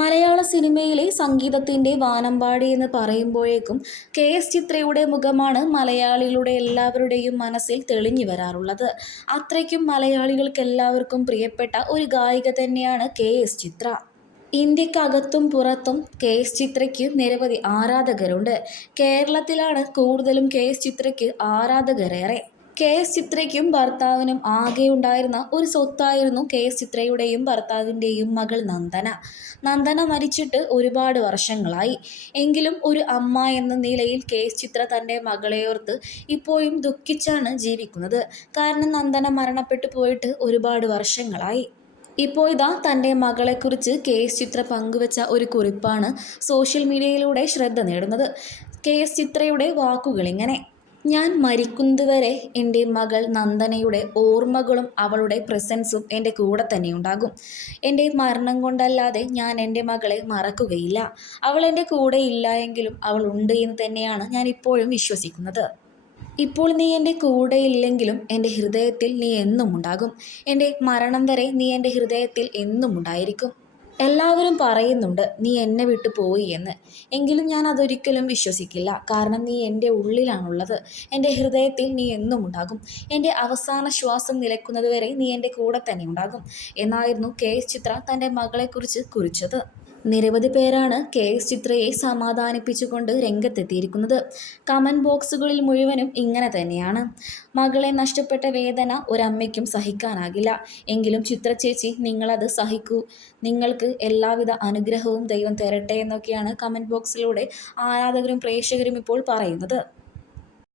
മലയാള സിനിമയിലെ സംഗീതത്തിന്റെ വാനമ്പാടി എന്ന് പറയുമ്പോഴേക്കും കെ എസ് ചിത്രയുടെ മുഖമാണ് മലയാളികളുടെ എല്ലാവരുടെയും മനസ്സിൽ തെളിഞ്ഞു വരാറുള്ളത്. അത്രയ്ക്കും മലയാളികൾക്ക് എല്ലാവർക്കും പ്രിയപ്പെട്ട ഒരു ഗായിക തന്നെയാണ് കെ എസ് ചിത്ര. ഇന്ത്യക്കകത്തും പുറത്തും കെ എസ് ചിത്രയ്ക്ക് നിരവധി ആരാധകരുണ്ട്. കേരളത്തിലാണ് കൂടുതലും കെ എസ് ചിത്രയ്ക്ക് ആരാധകരേറെ. കെ എസ് ചിത്രയ്ക്കും ഭർത്താവിനും ആകെ ഉണ്ടായിരുന്ന ഒരു സ്വത്തായിരുന്നു കെ എസ് ചിത്രയുടെയും ഭർത്താവിന്റെയും മകൾ നന്ദന. നന്ദന മരിച്ചിട്ട് ഒരുപാട് വർഷങ്ങളായി. എങ്കിലും ഒരു അമ്മ എന്ന നിലയിൽ കെ എസ് ചിത്ര തന്റെ മകളെയോർത്ത് ഇപ്പോഴും ദുഃഖിച്ചാണ് ജീവിക്കുന്നത്. കാരണം നന്ദന മരണപ്പെട്ടു പോയിട്ട് ഒരുപാട് വർഷങ്ങളായി. ഇപ്പോൾ ഇതാ തന്റെ മകളെക്കുറിച്ച് കെ എസ് ചിത്ര പങ്കുവച്ച ഒരു കുറിപ്പാണ് സോഷ്യൽ മീഡിയയിലൂടെ ശ്രദ്ധ നേടുന്നത്. കെ എസ് ചിത്രയുടെ വാക്കുകളിങ്ങനെ ഞാൻ മരിക്കുന്നതുവരെ എന്റെ മകൾ നന്ദനയുടെ ഓർമ്മകളും അവളുടെ പ്രസൻസും എന്റെ കൂടെ തന്നെ ഉണ്ടാകും. എന്റെ മരണം കൊണ്ടല്ലാതെ ഞാൻ എന്റെ മകളെ മറക്കുകയില്ല. അവൾ എന്റെ കൂടെ ഇല്ല എങ്കിലും അവൾ ഉണ്ട് എന്ന് തന്നെയാണ് ഞാൻ ഇപ്പോഴും വിശ്വസിക്കുന്നത്. ഇപ്പോൾ നീ എന്റെ കൂടെ ഇല്ലെങ്കിലും എന്റെ ഹൃദയത്തിൽ നീ എന്നും ഉണ്ടാകും. എന്റെ മരണം വരെ നീ എന്റെ ഹൃദയത്തിൽ എന്നും ഉണ്ടായിരിക്കും. എല്ലാവരും പറയുന്നുണ്ട് നീ എന്നെ വിട്ടു പോയി എന്ന്. എങ്കിലും ഞാൻ അതൊരിക്കലും വിശ്വസിക്കില്ല. കാരണം നീ എന്റെ ഉള്ളിലാണുള്ളത്. എന്റെ ഹൃദയത്തിൽ നീ എന്നും ഉണ്ടാകും. എന്റെ അവസാന ശ്വാസം നിലയ്ക്കുന്നത് വരെ നീ എന്റെ കൂടെ തന്നെ ഉണ്ടാകും. എന്നായിരുന്നു കെ എസ് ചിത്ര തന്റെ മകളെക്കുറിച്ച് കുറിച്ചത്. നിരവധി പേരാണ് കെ എസ് ചിത്രയെ സമാധാനിപ്പിച്ചുകൊണ്ട് രംഗത്തെത്തിയിരിക്കുന്നത്. കമന്റ് ബോക്സുകളിൽ മുഴുവനും ഇങ്ങനെ തന്നെയാണ്. മകളെ നഷ്ടപ്പെട്ട വേദന ഒരമ്മയ്ക്കും സഹിക്കാനാകില്ല. എങ്കിലും ചിത്ര ചേച്ചി നിങ്ങളത് സഹിക്കൂ. നിങ്ങൾക്ക് എല്ലാവിധ അനുഗ്രഹവും ദൈവം തരട്ടെ എന്നൊക്കെയാണ് കമന്റ് ബോക്സിലൂടെ ആരാധകരും പ്രേക്ഷകരും ഇപ്പോൾ പറയുന്നത്.